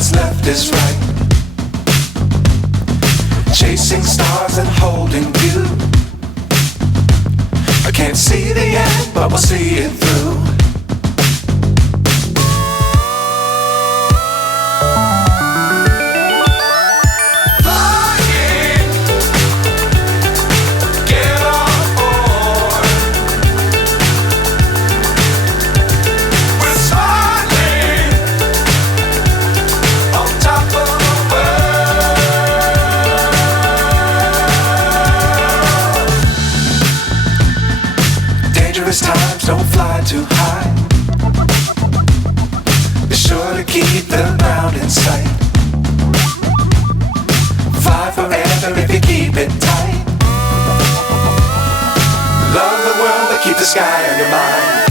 what's left is right. Chasing stars and holding you. I can't see the end, but we'll see it through. Dangerous times, don't fly too high. Be sure to keep the ground in sight. Fly forever if you keep it tight. Love the world, but keep the sky on your mind.